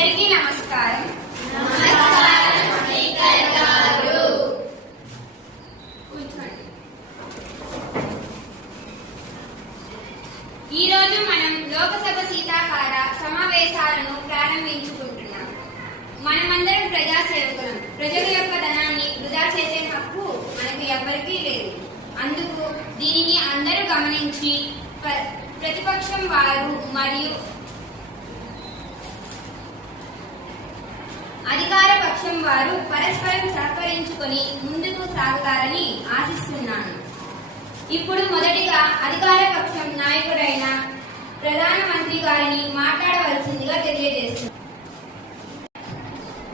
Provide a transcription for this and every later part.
అందరికీ నమస్కారం. ఈ రోజు మనం లోకసభ శీతాకాల సమావేశాలను ప్రారంభించుకుంటున్నాం. మనమందరం ప్రజాసేవకులం. ప్రజల యొక్క ధనాన్ని వృధా చేసే హక్కు మనకు ఎవ్వరికీ లేదు. అందుకు దీనిని అందరూ గమనించి ప్రతిపక్షం వారు మరియు అధికార పక్షం వారు పరస్పరం సహకరించుకొని ముందుకు సాగుతారని ఆశిస్తున్నాను. ఇప్పుడు మొదటిగా అధికార పక్షం నాయకుడైన ప్రధానమంత్రి గారిని మాట్లాడవలసిందిగా తెలియజేస్తున్నారు.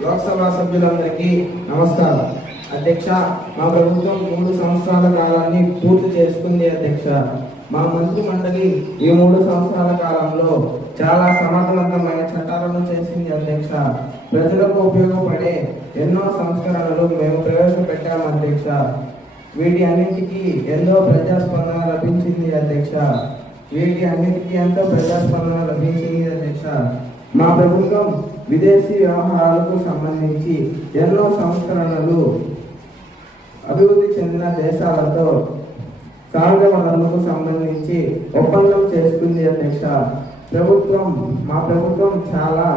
లోక్సభ సభ్యులందరికీ నమస్కారం. అధ్యక్ష, మా ప్రభుత్వం 3 సంవత్సరాల కాలాన్ని పూర్తి చేసుకుంది. అధ్యక్ష, మా మంత్రి మండలి ఈ 3 సంవత్సరాల కాలంలో చాలా సమర్థవంతమైన చట్టాలను చేసింది. అధ్యక్ష, ప్రజలకు ఉపయోగపడే ఎన్నో సంస్కరణలు మేము ప్రవేశపెట్టాము. అధ్యక్ష, వీటి అన్నింటికీ ఎంతో ప్రజాస్పందన లభించింది. అధ్యక్ష, అధ్యక్ష, మా ప్రభుత్వం విదేశీ వ్యవహారాలకు సంబంధించి ఎన్నో సంస్కరణలు అభివృద్ధి చెందిన దేశాలతో సహజ వనరులకు సంబంధించి ఒప్పందం చేసుకుంది. అధ్యక్ష, మా ప్రభుత్వం చాలా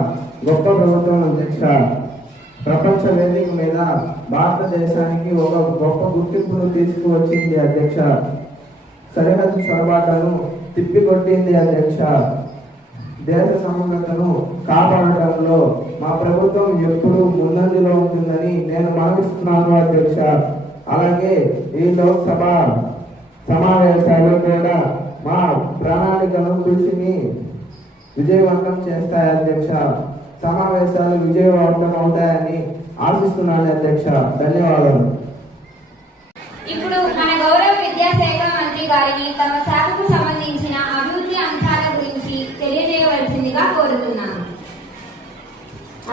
గొప్ప ప్రభుత్వం. అధ్యక్ష, ప్రపంచ వేదిక మీద భారతదేశానికి ఒక గొప్ప గుర్తింపును తీసుకువచ్చింది. అధ్యక్ష, సరిహద్దు చొరబాట్లను తిప్పికొట్టింది. అధ్యక్ష, దేశ సమగ్రతను కాపాడటంలో మా ప్రభుత్వం ఎప్పుడూ ముందంజలో ఉంటుందని నేను భావిస్తున్నాను. అధ్యక్ష, అలాగే ఈ లోక్సభ సమావేశాలు కూడా మా ప్రణాళికను కృషిని విజయవంతం చేస్తాయి. అధ్యక్ష, సమావేశాలు విజయవంతం అవుతాయని ఆశిస్తున్నాను. అధ్యక్ష, ధన్యవాదాలు. ఇప్పుడు మన గౌరవ విద్యాశాఖ మంత్రి గారిని తమ శాఖకు సంబంధించిన అభివృద్ధి అంశాల గురించి తెలియజేయవలసిందిగా కోరుతున్నాను.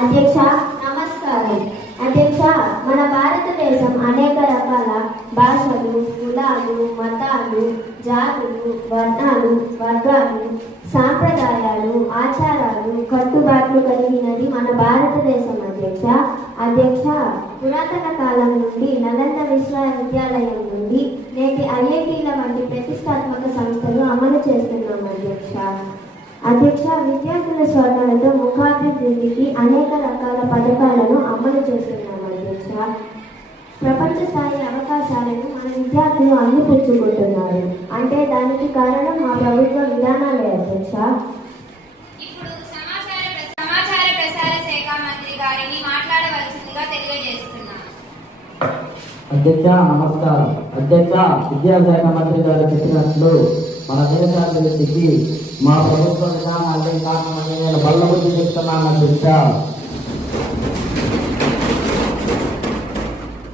అధ్యక్ష, నమస్కారం. అధ్యక్ష, మన భారతదేశం అనేక రకాల భాషలు, కులాలు, మతాలు, జాతులు, వర్ణాలు, వర్గాలు, సాంప్రదాయాలు, ఆచారాలు, కట్టుబాట్లు కలిగినది మన భారతదేశం. అధ్యక్ష, పురాతన కాలం నుండి నలంద విశ్వవిద్యాలయం నుండి నేటి ఐఐటీల వంటి ప్రతిష్టాత్మక సంస్థలు అమలు చేస్తున్నాం. అధ్యక్ష, విద్యార్థుల స్వర్ణలతో ముఖాభివృద్ధికి అనేక రకాల పథకాలను అమలు చేస్తున్నాం. అధ్యక్ష, ప్రపంచ స్థాయి అవకాశాలను మన విద్యార్థులు అందిపుచ్చుకుంటున్నారు. అంటే దానికి కారణం మా ప్రభుత్వ విధానాలే. అధ్యక్ష, ఇప్పుడు సమాచార ప్రసార శాఖ మంత్రి గారిని మాట్లాడవలసిందిగా తెలియజేస్తున్నాను. అధ్యక్ష, నమస్కారం. అధ్యక్ష, విద్యాశాఖ మంత్రి గారు చెప్పినట్లు మన దేశాభివృద్ధికి మా ప్రభుత్వ విధానాలే కారణమని నేను బల్లబుద్ధి చెప్తున్నాను. అధ్యక్ష,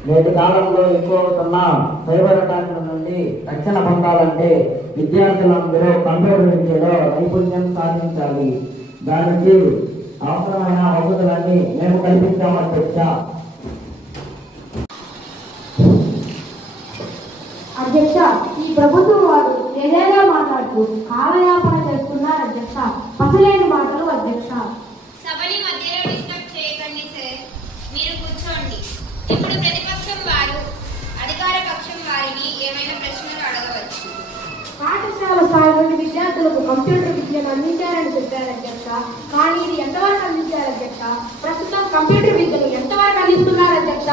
నేటి కాలంలో ఎక్కువ అవుతున్న సైబర్ అటాక్ల నుండి రక్షణ పొందాలంటే విద్యార్థులందరూ కంప్యూటర్ విద్యలో నైపుణ్యం సాధించాలి. దానికి అవసరమైన వసతులన్నీ మేము కల్పించాము. అధ్యక్ష, ఈ ప్రభుత్వం వారు ఏదేదో మాట్లాడుతూ కాలయాపన చేస్తున్నారు. అధ్యక్ష, పసలేని మాటలు. అధ్యక్ష, సభని మధ్యలో డిస్టర్బ్ చేయకండి సార్, మీరు కూర్చోండి. ఇప్పుడు ప్రతిపక్షం వారు అధికార పక్షం వారిని ఏమైనా ప్రశ్నలు అడగవచ్చు. పాఠశాల స్థాయి నుండి విద్యార్థులకు కంప్యూటర్ విద్యను అందించారని చెప్పారు. అధ్యక్ష, కానీ ఇది ఎంతవరకు అందించారు? అధ్యక్ష, ప్రస్తుతం కంప్యూటర్ విద్యను ఎంతవరకు అందిస్తున్నారు? అధ్యక్ష,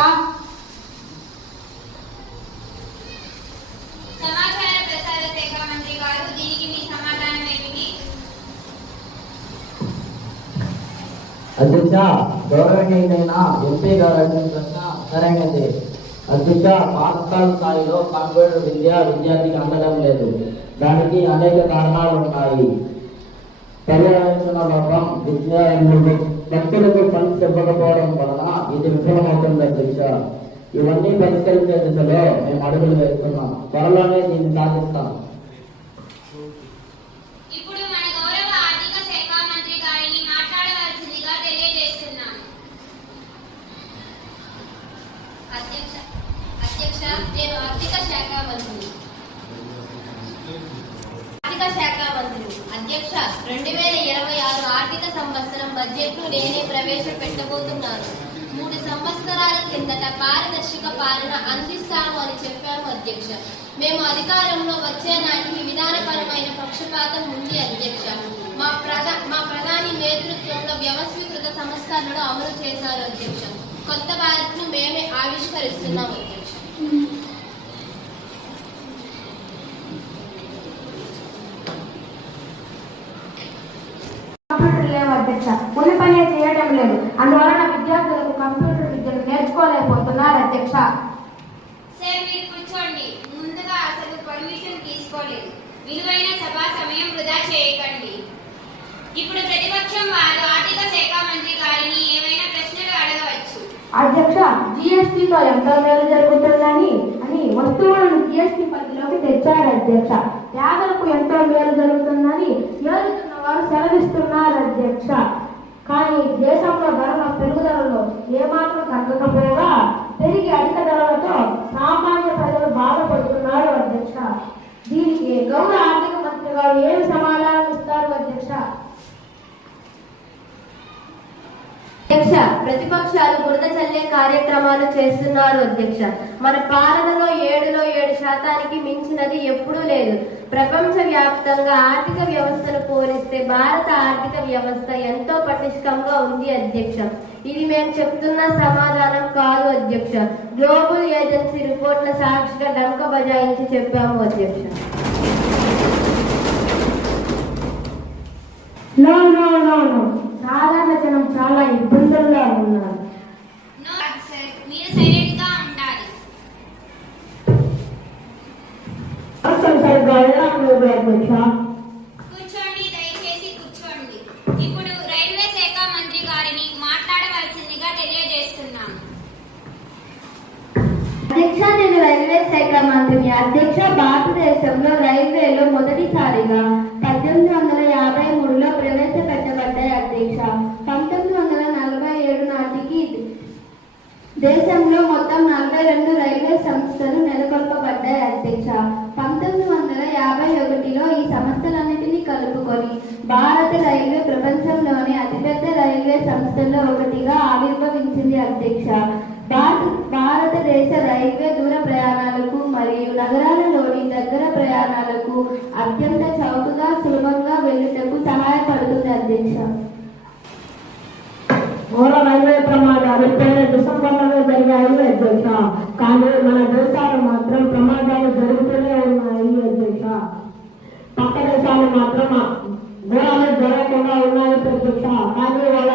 సమాచార ప్రసార శాఖ మంత్రి గారు, దీనికి మీ సమాధానం ఏమిటి? అధ్యక్ష, గౌరవనీయులైన ఎంపీ గారు అడిగిన ప్రశ్న సరైనది. అధ్యక్ష, పాఠశాల స్థాయిలో కంప్యూటర్ విద్య విద్యార్థికి అందడం లేదు. దానికి అనేక కారణాలు ఉన్నాయి. పర్యవేక్షణ లోపం, విద్యార్థులు భక్తులకు ఫండ్స్ ఇవ్వకపోవడం వలన ఇది విఫలమవుతుంది. అధ్యక్ష, ఇవన్నీ పరిష్కరించే దిశలో మేము అడుగులు వేస్తున్నాం. త్వరలోనే దీన్ని సాధిస్తాం. ఇప్పుడు మన గౌరవ ఆర్థిక శాఖ మంత్రి గారిని మాట్లాడవలసిందిగా తెలియజేస్తున్నాను. అధ్యక్ష, నేను ఆర్థిక శాఖ మంత్రి. అధ్యక్ష, 2026 ఆర్థిక సంవత్సరం బడ్జెట్ను నేనే ప్రవేశపెట్టబోతున్నాను. 3 సంవత్సరాల కిందట పారదర్శక పాలన అందిస్తాము అని చెప్పాము అధ్యక్ష. మేము అధికారంలో వచ్చే నాటికి విధానపరమైన పక్షపాతం ఉంది అధ్యక్ష. మా ప్రధాని నేతృత్వంలో వ్యవస్థీకృత సంస్కరణలు అమలు చేశారు అధ్యక్ష. కొత్త భారత్ను మేమే ఆవిష్కరిస్తున్నాం అధ్యక్ష. కంప్యూటర్ లేవు అధ్యక్ష. ఉన్న పనే చేయడం లేదు. అందువలన విద్యార్థులకు కంప్యూటర్ విద్యను నేర్చుకోలేకపోతున్నారు అధ్యక్ష. సార్, మీరు కూర్చోండి. ముందుగా అసలు పర్మిషన్ తీసుకోలేదు. విలువైన సభా సమయం వృధా చేయకండి. ఇప్పుడు ప్రతిపక్షం వారు ఆర్థిక శాఖ మంత్రి గారిని ఏమైనా ప్రశ్నలు అడగవచ్చు. అధ్యక్ష, జిఎస్టీతో ఎంతో మేలు జరుగుతుందని వస్తువులను జిఎస్టీ పరిధిలోకి తెచ్చారు అధ్యక్ష. పేదలకు ఎంతో మేలు జరుగుతుందని ఏలుతున్న వారు సెలవిస్తున్నారు అధ్యక్ష. కానీ దేశంలో ధరల పెరుగుదలలో ఏమాత్రం తగ్గకపోగా పెరిగి అధిక ధరలతో సామాన్య ప్రజలు బాధపడుతున్నారు అధ్యక్ష. దీనికి గౌరవ ఆర్థిక మంత్రి గారు ఏమి సమాధానం ఇస్తారు అధ్యక్ష? అధ్యక్ష, ప్రతిపక్షాలు బురద చల్లే కార్యక్రమాలు చేస్తున్నారు అధ్యక్ష. మన పాలనలో 7% మించినది ఎప్పుడూ లేదు. ప్రపంచ వ్యాప్తంగా ఆర్థిక వ్యవస్థను పోలిస్తే భారత ఆర్థిక వ్యవస్థ ఎంతో పటిష్టంగా ఉంది అధ్యక్ష. ఇది మేము చెప్తున్న సమాధానం కాదు అధ్యక్ష. గ్లోబల్ ఏజెన్సీ రిపోర్ట్ల సాక్షిగా డంక బజాయించి చెప్పాము అధ్యక్ష. నో నో నో నో సాధారణ జనం చాలా ఇబ్బందుల్లో ఉన్నారు. నో సార్, మీరు సైలెంట్ గా ఉండాలి. సరిగ్గా వెళ్ళడం లేదు అధ్యక్ష. కూర్చోండి, దయచేసి కూర్చోండి. ఇప్పుడు రైల్వే శాఖ మంత్రి గారిని మాట్లాడవలసిందిగా తెలియజేస్తున్నాను. అధ్యక్ష, నేను రైల్వే శాఖ మంత్రిని. అధ్యక్ష, భారతదేశంలో రైల్వేలో మొదటిసారిగా 1853లో ప్రవేశపెట్టబడ్డాయి అధ్యక్ష. 1947 నాటికి దేశంలో మొత్తం 42 రైల్వే సంస్థలు నెలకొల్పబడ్డాయి అధ్యక్ష. 1951లో ఈ సంస్థలన్నిటినీ కలుపుకొని భారత రైల్వే ప్రపంచంలోనే అతిపెద్ద రైల్వే సంస్థల్లో ఒకటిగా ఆవిర్భవించింది అధ్యక్ష. భారతదేశ రైల్వే దూర ప్రయాణాలకు మరియు నగరాలలోని దగ్గర ప్రయాణాలకు అత్యంత చౌకగా సులభంగా వెళ్ళుటకు సహాయపడుతుంది అధ్యక్ష. ఘోర రైల్వే ప్రమాదాలు డిసెంబర్లో జరిగాయి అధ్యక్ష. కానీ మన దేశాలు మాత్రం ప్రమాదాలు జరుగుతూనే ఉన్నాయి అధ్యక్ష. పక్క దేశాలు మాత్రం ఘోరాలు జరగకుండా ఉన్నాయి అధ్యక్ష. కానీ వాళ్ళ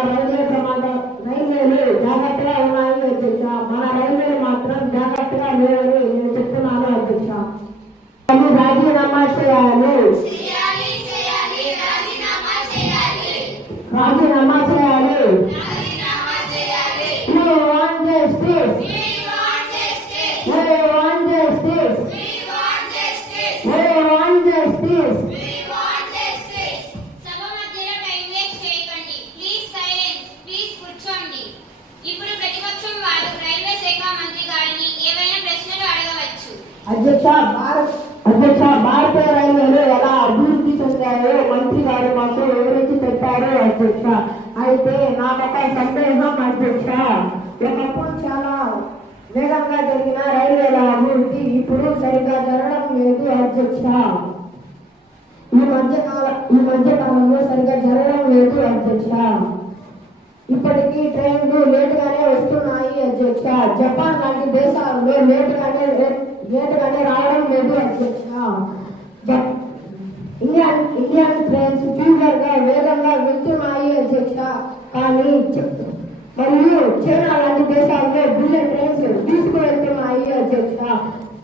రైల్వేలు జాగ్రత్తగా ఉన్నాయి అధ్యక్ష. మన రైల్వేలు మాత్రం జాగ్రత్తగా లేవని నేను చెప్తున్నాను అధ్యక్ష. రాజీనామా చేయాలి, రాజీనామా చేయాలి. We want justice. We want justice. We want justice. సభ మధ్యలో టైం వేస్ట్ చేయకండి. Please silence. ప్లీజ్ కూర్చోండి. ఇప్పుడు ప్రతిపక్షం వారు రైల్వే శాఖ మంత్రి గారిని ఏవైనా ప్రశ్నలు అడగవచ్చు. అధ్యక్ష, భారతీయ రైల్వేలు ఎలా అభివృద్ధి చెందాయో మంత్రి గారు మాకు వివరించి చెప్పారు అధ్యక్ష. అయితే నాకొక సందేహం అధ్యక్ష. ఒకప్పుడు చాలా వేగంగా జరిగిన రైల్వేల అభివృద్ధి ఇప్పుడు సరిగ్గా జరగడం లేదు అధ్యక్ష. ఈ మధ్య కాలంలో సరిగ్గా జరగడం లేదు అధ్యక్ష. ఇప్పటికీ ట్రైన్లు లేటుగానే వస్తున్నాయి అధ్యక్ష. జపాన్ లాంటి దేశాలలో లేటుగానే రావడం లేదు అధ్యక్ష. ఇండియన్ ట్రైన్స్ ఫీవర్ గా వేగంగా వెళ్తున్నాయి అధ్యక్ష. కానీ మరియు చైనా లాంటి దేశాల్లో బుల్లెట్ ట్రైన్స్ తీసుకువెళ్తున్నాయి అధ్యక్ష.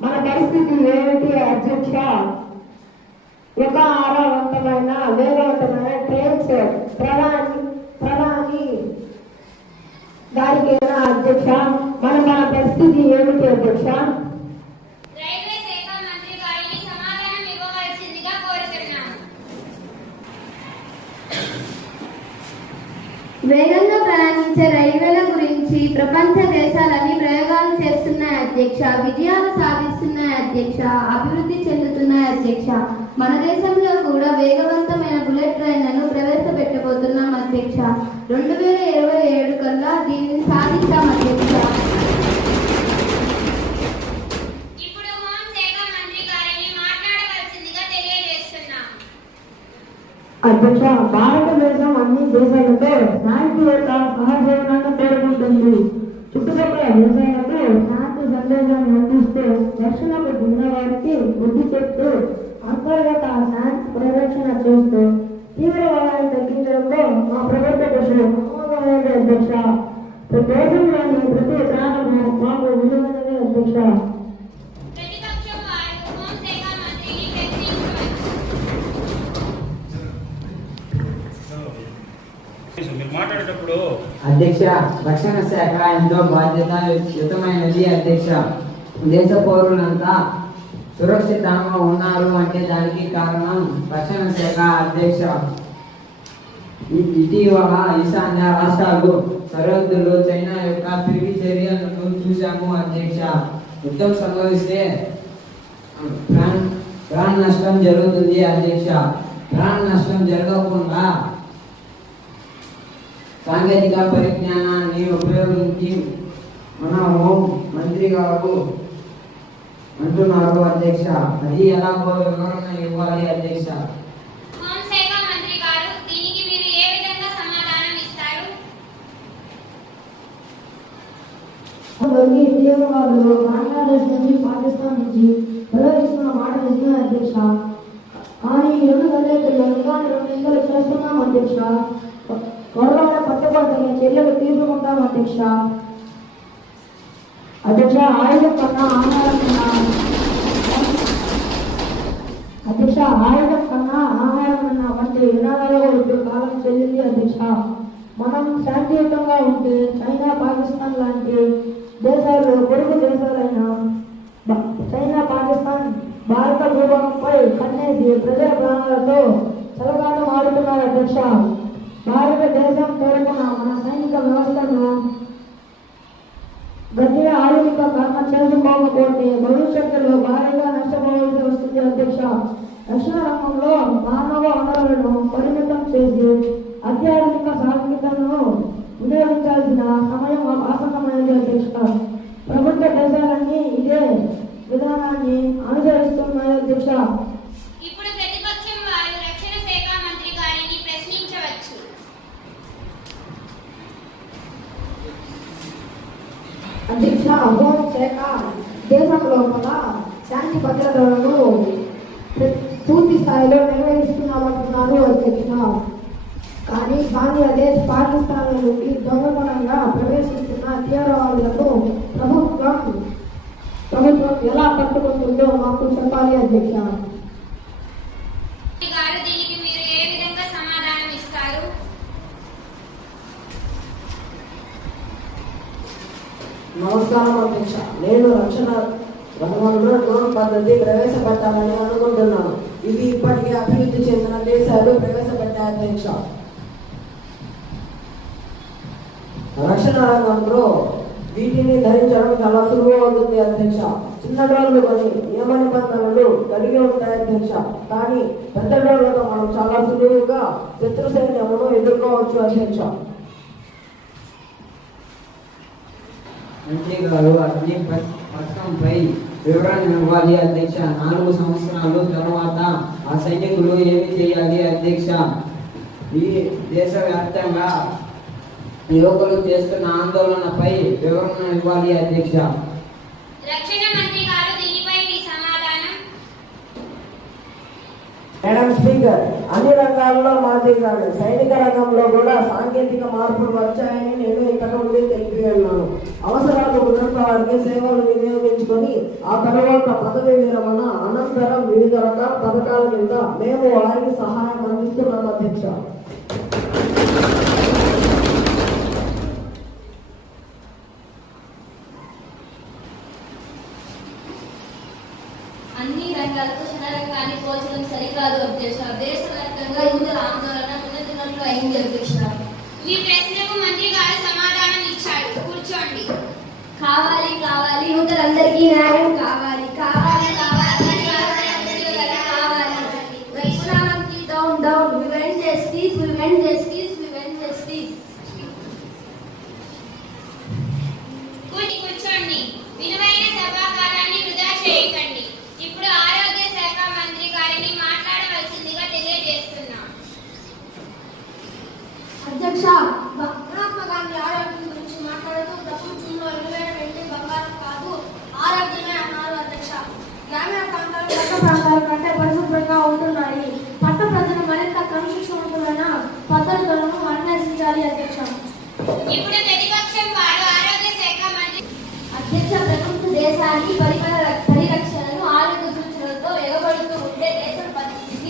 మన పరిస్థితి ఏమిటి అధ్యక్ష? వేగవంతమైన ట్రైన్స్ ప్రధాని గారికేనా అధ్యక్ష? మన పరిస్థితి ఏమిటి అధ్యక్ష? రైల్వే శాఖ మంత్రి గారిని సమాధానం ఇవ్వవలసిందిగా కోరుతున్నాము. వేగంగా ప్రయాణించే రైల్వేల గురించి ప్రపంచ దేశాలన్నీ ప్రయోగాలు చేస్తున్నాయి అధ్యక్ష. విజయాలు సాధిస్తున్నాయి అధ్యక్ష. అభివృద్ధి చెందుతున్నాయి అధ్యక్ష. మన దేశంలో కూడా వేగవంతమైన బుల్లెట్ 2027 కల్లా దీనిని సాధిస్తాం అధ్యక్ష. ఇప్పుడు హోంశాఖ మంత్రి గారిని మాట్లాడవలసిందిగా తెలియజేస్తున్నాం. అధ్యక్ష, భారతదేశం అన్ని దేశాలతో శాంతి యొక్క సహజీవనాన్ని కోరుకుంటుంది. చుట్టుపక్కల దేశాలకు శాంతి సందేశాన్ని అందిస్తూ రక్షణకు ఉన్నవారికి బుద్ధి చెప్తూ అంతర్గత శాంతి పరిరక్షణ చేస్తూ తీవ్రవాదాన్ని తగ్గించడంలో మా ప్రభుత్వ కృషి అమోఘమైనది అధ్యక్ష. దేశంలోని ప్రతి ప్రాణము మాకు విలువైనది అధ్యక్ష. ప్రతిపక్షం వారు హోంశాఖ మంత్రిని ప్రశ్నించవచ్చు. మీరు మాట్లాడేటప్పుడు అధ్యక్ష, రక్షణ శాఖ ఎంతో బాధ్యతాయుతమైనది అధ్యక్ష. దేశ పౌరులంతా సురక్షితంగా ఉన్నారు అంటే దానికి కారణం రక్షణ శాఖ అధ్యక్ష. ఇటీవల ఈశాన్య రాష్ట్రాలు సరిహద్దులు చైనా యొక్క తిరిగి చర్యలను చూశాము అధ్యక్ష. యుద్ధం సంభవిస్తే ప్రాణ నష్టం జరుగుతుంది అధ్యక్ష. ప్రాణ నష్టం జరగకుండా సాంకేతిక పరిజ్ఞానాన్ని ఉపయోగించి మన హోం మంత్రి గారు అంటున్నారు అధ్యక్ష. అది ఎలాగో వివరణ ఇవ్వాలి అధ్యక్ష. హోంశాఖ మంత్రి గారు దీనికి మీరు ఏ విధంగా సమాధానం ఇస్తారు? తీవ్రవాదులు బంగ్లాదేశ్ నుంచి పాకిస్తాన్ నుంచి ప్రయోగిస్తున్న మాట నిజమే అధ్యక్ష. కానీ ఈ 2 దళితులు ఇంకా 2 నిందలు చేస్తున్నాం అధ్యక్ష. త్వరలోనే పట్టుబడిన చర్యలు తీసుకుంటాం అధ్యక్ష. అధ్యక్ష, ఆయుధం కన్నా ఆహారం కన్నా వంటి వినాదాలు ఇప్పుడు కాలం చెల్లింది అధ్యక్ష. మనం శాంతియుతంగా ఉంటే చైనా పాకిస్తాన్ లాంటి దేశాలు పొరుగు దేశాలైన చైనా పాకిస్తాన్ భారత భూభాగంపై కన్నేసి ప్రజల ప్రాణాలతో చెలగాటం ఆడుతున్నారు అధ్యక్ష. భారతదేశం తరపున మన సైనిక వ్యవస్థను గట్టిగా ఆధునికీకరణ చేసుకోకపోతే భవిష్యత్తులో భారీగా నష్టపోవాల్సి వస్తుంది అధ్యక్ష. రక్షణ రంగంలో మానవ వనరులను పరిమితం చేసి అత్యాధునిక సాంకేతికతను వినియోగించాల్సిన సమయం ఆసన్నమైనది అధ్యక్ష. ప్రభుత్వ దేశాలన్నీ ఇదే విధానాన్ని అనుసరిస్తున్నాయి అధ్యక్ష. ఇప్పుడు ప్రతిపక్షం వారు రక్షణ శాఖ మంత్రి గారిని ప్రశ్నించవచ్చు. అధ్యక్ష, హోంశాఖ దేశం లోపల శాంతి భద్రతలను పూర్తి స్థాయిలో నిర్వహిస్తున్నామంటున్నారు అధ్యక్ష. కానీ బంగ్లాదేశ్, పాకిస్తాన్ నుండి దొంగతనంగా ప్రవేశిస్తున్న తీవ్రవాదులకు ప్రభుత్వం ఎలా పట్టుకుంటుందో మాకు చెప్పాలి అధ్యక్ష. గారు దీనికి మీరు ఏ విధంగా సమాధానం ఇస్తారు? నమస్కారం అధ్యక్ష. నేను రక్షణ రంగంలో డ్రోన్ పద్ధతి ప్రవేశపెట్టాలని అనుకుంటున్నాను. ఇది ఇప్పటికే అభివృద్ధి చెందిన దేశాలు ప్రవేశపెట్టాయి అధ్యక్ష. రక్షణ రంగంలో వీటిని ధరించడం చాలా సులువు అవుతుంది అధ్యక్ష. చిన్న డ్రోన్లు కొన్ని నియమ నిబంధనలు కలిగి ఉంటాయి అధ్యక్ష. కానీ పెద్ద డ్రోన్లతో మనం చాలా సులువుగా శత్రు సైన్యమును ఎదుర్కోవచ్చు అధ్యక్ష. మంత్రి గారు అగ్ని పథకంపై వివరణ ఇవ్వాలి అధ్యక్ష. 4 సంవత్సరాల తర్వాత ఆ సైనికులు ఏమి చేయాలి అధ్యక్ష? ఈ దేశవ్యాప్తంగా యువకులు చేస్తున్న ఆందోళనపై వివరణ ఇవ్వాలి అధ్యక్ష. రక్షణ మంత్రి గారు దీనిపై మీ సమాధానం? మేడం స్పీకర్, అన్ని రంగాల్లో మాదిరిగానే సైనిక రంగంలో కూడా సాంకేతిక మార్పులు వచ్చాయని నేను ఇంతకుముందే తెలిపి ఉన్నాను. అవసరాలు ఉన్నంత వారికి సేవలు వినియోగించుకొని ఆ తర్వాత పదవి విరమణ అనంతరం వివిధ రకాల పథకాల కింద మేము వారికి సహాయం అందిస్తున్నాం అధ్యక్ష. అన్ని రంగాలకు చిన్న రంగాన్ని పోల్చడం సరికాదు అధ్యక్ష. దేశవ్యాప్తంగా యువతల ఆందోళన నిన్నటిన్నట్లు అయింది అధ్యక్ష. మీ ప్రశ్నకు మంత్రి గారు సమాధానం ఇచ్చాడు. కూర్చోండి. కావాలి కావాలి యువతలందరికీ న్యాయం కావాలి కావాలి కావాలి కావాలి. Rashtra Mantri down down. We want justice. We want justice. We want justice.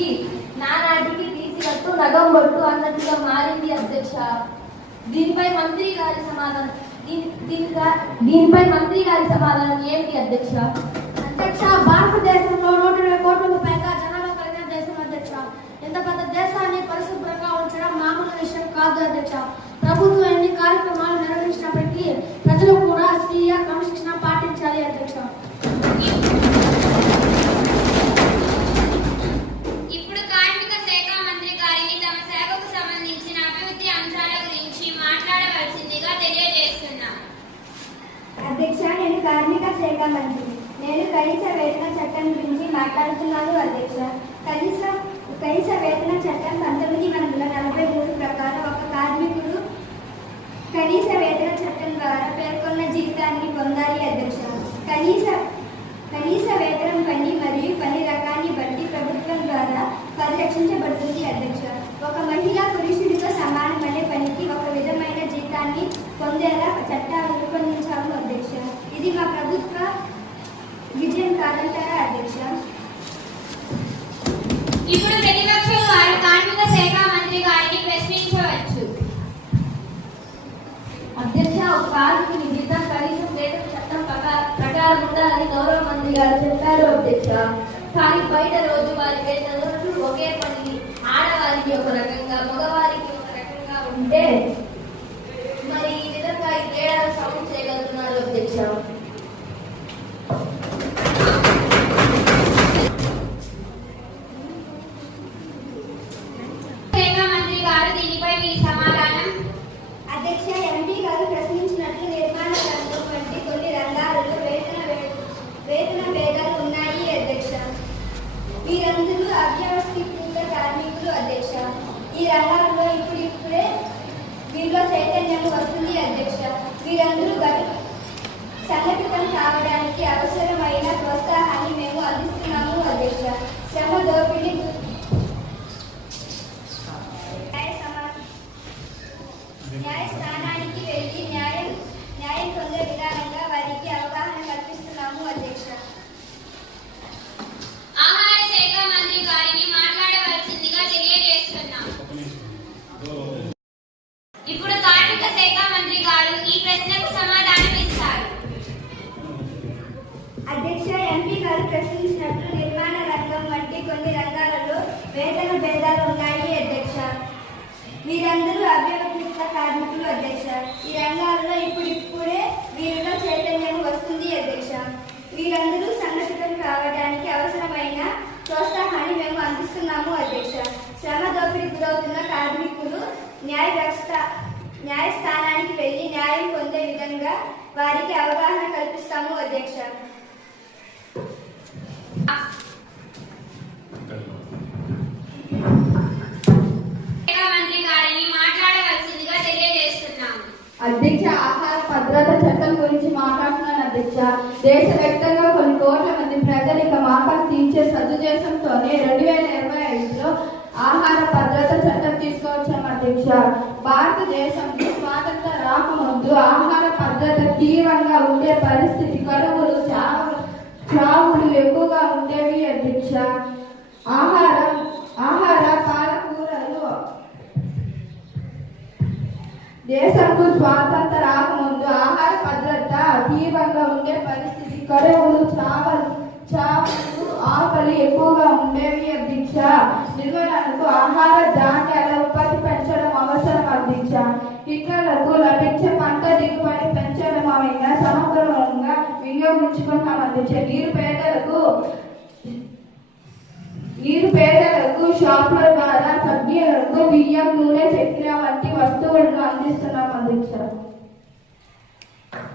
నుంచి నానాటికి తీసినట్టు నగం బొట్టు అన్నట్టుగా మారింది అధ్యక్ష. దీనిపై మంత్రి గారి సమాధానం ఏమిటి అధ్యక్ష? అధ్యక్ష, భారతదేశంలో 120 కోట్లకు పైగా జనాభా కలిగిన దేశం అధ్యక్ష. ఇంత పెద్ద దేశాన్ని పరిశుభ్రంగా ఉంచడం మామూలు విషయం కాదు అధ్యక్ష. ప్రభుత్వం ఎన్ని కార్యక్రమాలు నిర్వహించినప్పటికీ ప్రజలు కూడా స్వీయ క్రమశిక్షణ పాటించాలి అధ్యక్ష. ఇప్పుడు కార్మిక శాఖ మంత్రి గారిని తమ శాఖకు సంబంధించిన అభివృద్ధి అంశాల గురించి మాట్లాడవలసిందిగా తెలియజేస్తున్నా. అధ్యక్ష, నేను కార్మిక శాఖ మంత్రి. నేను కనీస వేతన చట్టం గురించి మాట్లాడుతున్నాను అధ్యక్ష. కనీస వేతన చట్టం 1943 ప్రకారం ఒక కార్మికుడు కనీస వేతన చట్టం ద్వారా పేర్కొన్న జీతాన్ని పొందాలి అధ్యక్ష. కనీస వేతనం పని మరియు పని రకాన్ని బట్టి ప్రభుత్వం ద్వారా పరిరక్షించబడుతుంది అధ్యక్ష. ఒక మహిళ పురుషుడితో సమానమనే పనికి ఒక విధమైన జీతాన్ని పొందేలా చట్టాలు రూపొందించాము అధ్యక్ష. ఇది మా ప్రభుత్వ విజయం కాదంటారా అధ్యక్ష? ఇప్పుడు ప్రతిపక్షం వారు కార్మిక శాఖ మంత్రి గారిని ప్రశ్నించవచ్చు. అధ్యక్ష, ఒక కార్మికుని జీతం కనీసం వేతన చట్టం ప్రకారం ఉండాలని గౌరవ మంత్రి గారు చెప్పారు అధ్యక్ష. కానీ బయట రోజు వారి వేతనాలు ఒకే పని ఆడవారికి ఒక రకంగా మగవారికి ఒక రకంగా ఉంటే మరి ఈ విధంగా ఈ తేడాలు సమం చేయగలుగుతున్నారు అధ్యక్ష. శాఖ మంత్రి గారు దీనిపై మీ సమాధానం. అధ్యక్ష, ఎంపీ గారు ప్రశ్నించినట్లు నిర్మాణ రంగం వంటి కొన్ని రంగాలలో వేతన భేదాలు ఉన్నాయి అధ్యక్ష. వీరందరూ అవ్యవస్థీకృత కార్మికులు అధ్యక్ష. ఈ రంగాల్లో ఇప్పుడిప్పుడే వీరిలో చైతన్యం వస్తుంది అధ్యక్ష. వీరందరూ సంఘటితం కావడానికి అవసరమైన ప్రోత్సాహాన్ని మేము అందిస్తున్నాము అధ్యక్ష. శ్రమ దోపిడీ న్యాయస్థానానికి వెళ్ళి న్యాయం పొందే విధానంగా వారికి అవగాహన కల్పిస్తున్నాము అధ్యక్ష. ఆహార శాఖ మంత్రి గారిని మాట్లాడవలసిందిగా తెలియజేస్తున్నాం. ఇప్పుడు కార్మిక శాఖ మంత్రి గారు ఈ ప్రశ్నకు సమాధానం ఇస్తారు. అధ్యక్ష, ఎంపీ గారు ప్రశ్నించినట్లు నిర్మాణ రంగం వంటి కొన్ని రంగాలలో వేతన భేదాలు ఉన్నాయి అధ్యక్ష. వీరందరూ అవ్యవస్థీకృత కార్మికులు అధ్యక్ష. ఈ రంగాల్లో ఇప్పుడిప్పుడే వీరిలో చైతన్యం వస్తుంది అధ్యక్ష. వీరందరూ సంఘటితం కావడానికి అవసరమైన ప్రోత్సాహాన్ని మేము అందిస్తున్నాము అధ్యక్ష. శ్రమ దోపిడీ గురవుతున్న కార్మికులు న్యాయస్థానానికి వెళ్ళి న్యాయం పొందే విధంగా వారికి అవగాహన కల్పిస్తాము అధ్యక్ష. మంత్రి గారిని మాట్లాడవలసిందిగా తెలియజేస్తున్నాం. అధ్యక్ష, ఆహార భద్రత చట్టం గురించి మాట్లాడుతున్నాను అధ్యక్ష. దేశవ్యాప్తంగా కొన్ని కోట్ల మంది ప్రజలు ఇక ఆకలి తీర్చే సదుద్దేశంతోనే 2025లో ఆహార భద్రత చట్టం తీసుకువచ్చాం అధ్యక్ష. భారతదేశంలో స్వాతంత్ర రాకముందు ఆహార భద్రత తీవ్రంగా ఉండే పరిస్థితి, కరువులు చావులు ఎక్కువగా ఉండేవి అధ్యక్ష. ఆహార పాలకూరలు దేశంకు స్వాతంత్ర రాకముందు ఆహార భద్రత తీవ్రంగా ఉండే పరిస్థితి, కరువులు చావులు ఆకలి ఎక్కువగా ఉండేవి అధ్యక్ష. నిర్వహణకు ఆహార ధాన్యాల ఉత్పత్తి పెంచడం అవసరం అధ్యక్ష. ఇతరులకు లభించే పంట దిగుబడి పెంచడం అయిన సమగ్రంగా వినియోగించుకుంటాం అధ్యక్ష. నిరుపేదలకు షాపుల ద్వారా సభ్యులకు బియ్యం, నూనె, చక్కెర వంటి వస్తువులను అందిస్తున్నాం అధ్యక్ష.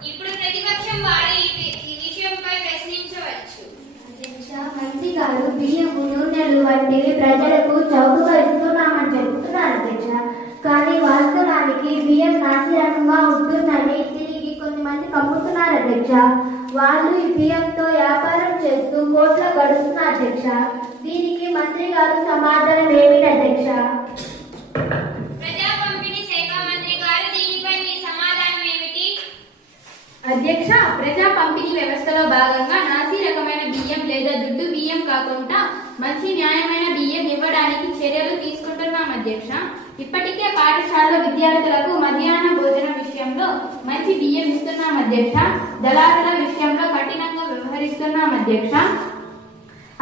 ఇప్పుడు ప్రతిపక్షం వారు ఈ విషయంపై ప్రశ్నించవచ్చు. అధ్యక్ష, మంత్రి గారు బియ్యము, నూనెలు వంటివి ప్రజలకు చౌకగా ఇస్తున్నామని చెబుతున్నారు అధ్యక్ష. కానీ వాస్తవానికి బియ్యం నాసిరకంగా ఉంటుందని తిరిగి కొంతమంది కమ్ముతున్నారు అధ్యక్ష. వాళ్ళు ఈ బియ్యంతో వ్యాపారం చేస్తూ కోట్ల గడుస్తున్నారు అధ్యక్ష. దీనికి మంత్రి గారు సమాధానం ఏమిటి అధ్యక్ష? ప్రజా పంపిణీ శాఖ మంత్రి గారు దీనిపై మీ సమాధానం ఏమిటి? అధ్యక్ష, ప్రజా పంపిణీ వ్యవస్థలో భాగంగా నాసి రకమైన బియ్యం లేదా దుడ్డు బియ్యం కాకుండా మంచి న్యాయమైన బియ్యం అధ్యక్ష. ఇప్పటికే పాఠశాలలో విద్యార్థులకు మధ్యాహ్న భోజన విషయంలో మంచి బియ్యం ఇస్తున్నాం అధ్యక్ష. దళారుల విషయంలో కఠినంగా వ్యవహరిస్తున్నాం అధ్యక్ష.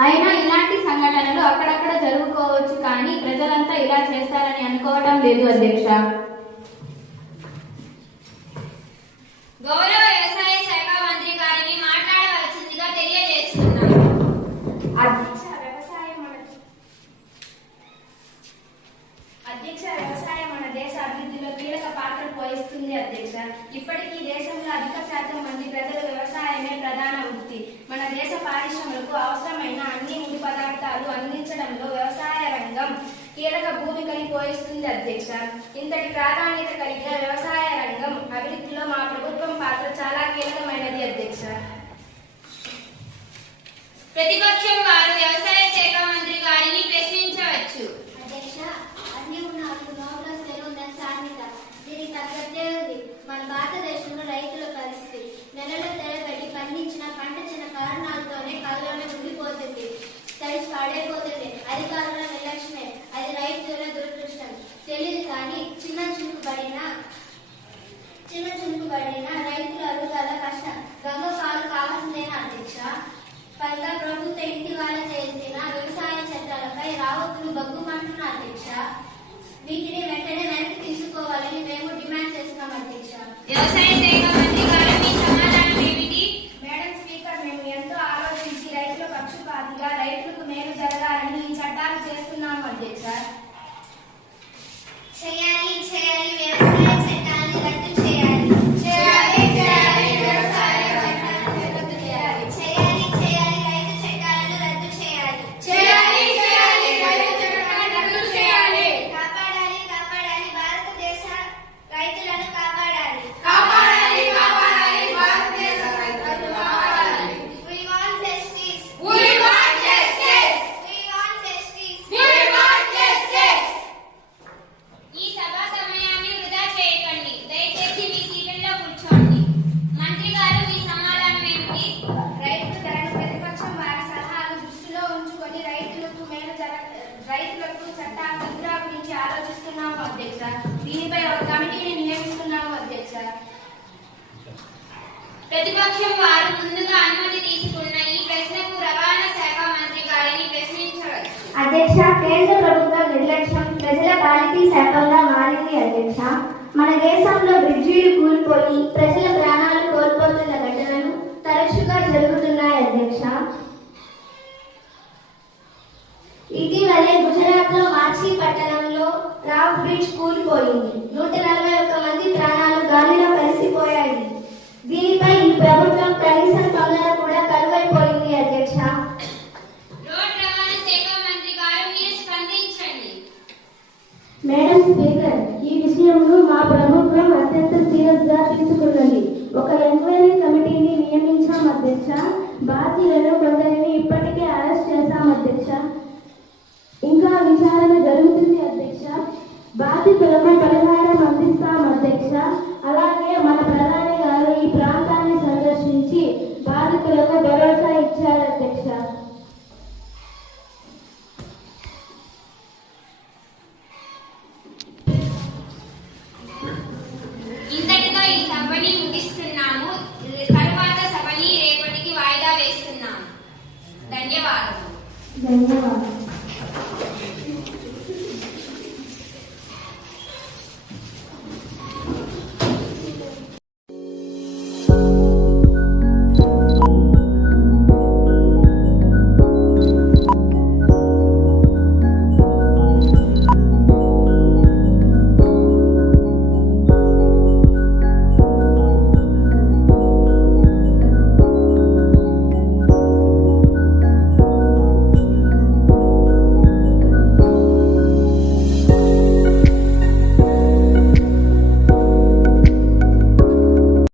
అయినా ఇలాంటి సంఘటనలు అక్కడక్కడ జరుగుకోవచ్చు, కానీ ప్రజలంతా ఇలా చేస్తారని అనుకోవటం లేదు అధ్యక్ష. గౌరవ వ్యవసాయ శాఖ మంత్రి గారిని మాట్లాడవలసిందిగా తెలియజేస్తున్నాను. అధ్యక్ష, వ్యవసాయం మన దేశ అభివృద్ధిలో కీలక పాత్ర పోషిస్తుంది అధ్యక్ష. ఇప్పటికీ దేశంలో అధిక శాతం మంది ప్రజలు వ్యవసాయమే ప్రధాన వృత్తి. మన దేశ పారిశ్రమలకు అవసరమైన అన్ని ముడి పదార్థాలు అందించడంలో వ్యవసాయ రంగం కీలక భూమికని పోషిస్తుంది అధ్యక్ష. ఇంతటి ప్రాధాన్యత కలిగిన వ్యవసాయ రంగం అభివృద్ధిలో మా ప్రభుత్వం పాత్ర చాలా కీలకమైనది అధ్యక్ష. ప్రతిపక్షం వారు వ్యవసాయ శాఖ మంత్రి గారిని ప్రశ్నించవచ్చు. అధ్యక్ష, అన్ని ఉన్నాడు నోట్లో సెలవున్న సామెత దీనికి తగ్గట్టే ఉంది. మన భారతదేశంలో రైతుల పరిస్థితి నెలల తరబడి పండించిన పంట చిన్న కారణాలతోనే కళ్ళలోనే ఉండిపోతుంది, తడిసి పడైపోతుంది. అధికారుల నిర్లక్ష్యమే అది రైతుల దురదృష్టం. తెలియదు కానీ చిన్న చురుకుబడిన రైతుల అరుగుదల కష్టం. గంగ పాలు కావాల్సిందేనా అధ్యక్ష? పైగా ప్రభుత్వ ఇంటి వాళ్ళ చేసిన వ్యవసాయ చట్టాలపై రావతులు బగ్గుమంటున్న అధ్యక్ష. వీటిని వెంటనే వెనక్కి తీసుకోవాలని మేము డిమాండ్ చేస్తున్నాం అధ్యక్ష. వ్యవసాయ శాఖ మంత్రి గారు మీ సమాధానం ఏమిటి? మేడం స్పీకర్, మేము ఎంతో ఆలోచించి రైతుల పక్షపాతిగా రైతులకు మేలు జరగాలని ఈ చట్టాలు చేస్తున్నాము అధ్యక్ష. చేయాలి వ్యవసాయ చట్టాన్ని రద్దు చేయాలి. వ్యవసాయ చట్టాలను రద్దు చేయాలి. చేయాలి రైతు చట్టాలను రద్దు చేయాలి. కాపాడాలి భారతదేశ రైతులను కాపాడాలి. We want justice. ఈ సభా సమయాన్ని వృధా చేయకండి. దయచేసి మీ సీట్లలో కూర్చోండి. మంత్రి గారు మీ సమాధానం ఏమిటి? రైతు ధరలు ప్రతిపక్షం వారి సలహాలు దృష్టిలో ఉంచుకొని రైతులకు చట్టాల నిద్ర గురించి ఆలోచిస్తున్నాము అధ్యక్ష. దీనిపై ఒక కమిటీని నియమిస్తున్నాము అధ్యక్ష. ప్రతిపక్షం వారు ముందుగా అనుమతి తీసుకున్న ఈ ప్రశ్నకు రవాణా శాఖ మంత్రి గారిని ప్రశ్నించవచ్చు. అధ్యక్ష, కేంద్ర ప్రభుత్వ నిర్లక్ష్యం ప్రజల పాలిటీ శాఖంగా మారింది అధ్యక్ష. మన దేశంలో బ్రిడ్జీలు కూలిపోయి ప్రజల ప్రాణాలు కోల్పోతున్న ఘటనలు తరచుగా జరుగుతున్నాయి అధ్యక్ష. ఇటీవలే గుజరాత్ లో మార్చి పట్టణంలో రావ్ బ్రిడ్జ్ కూలిపోయింది. 141 మంది ప్రాణాలు గాలిలో కలిసిపోయాయి. దీనిపై ఈ ప్రభుత్వం కనీస స్పందన కూడా కరువైపోయింది అధ్యక్ష. రోడ్ రవాణా శాఖ మంత్రి గారు మీరు స్పందించండి. మేడం స్పీకర్, ఈ విషయంలో మా ప్రభుత్వం అత్యంత సీరియస్ గా తీసుకున్నది. ఒక ఎంక్వైరీ కమిటీని నియమించాం అధ్యక్ష. బాధ్యులను కొందరిని ఇప్పటికే అరెస్ట్ చేశాం అధ్యక్ష. ఇంకా విచారణ జరుగుతుంది అధ్యక్ష. బాధితులకు పరిహారం అందిస్తాం అధ్యక్ష.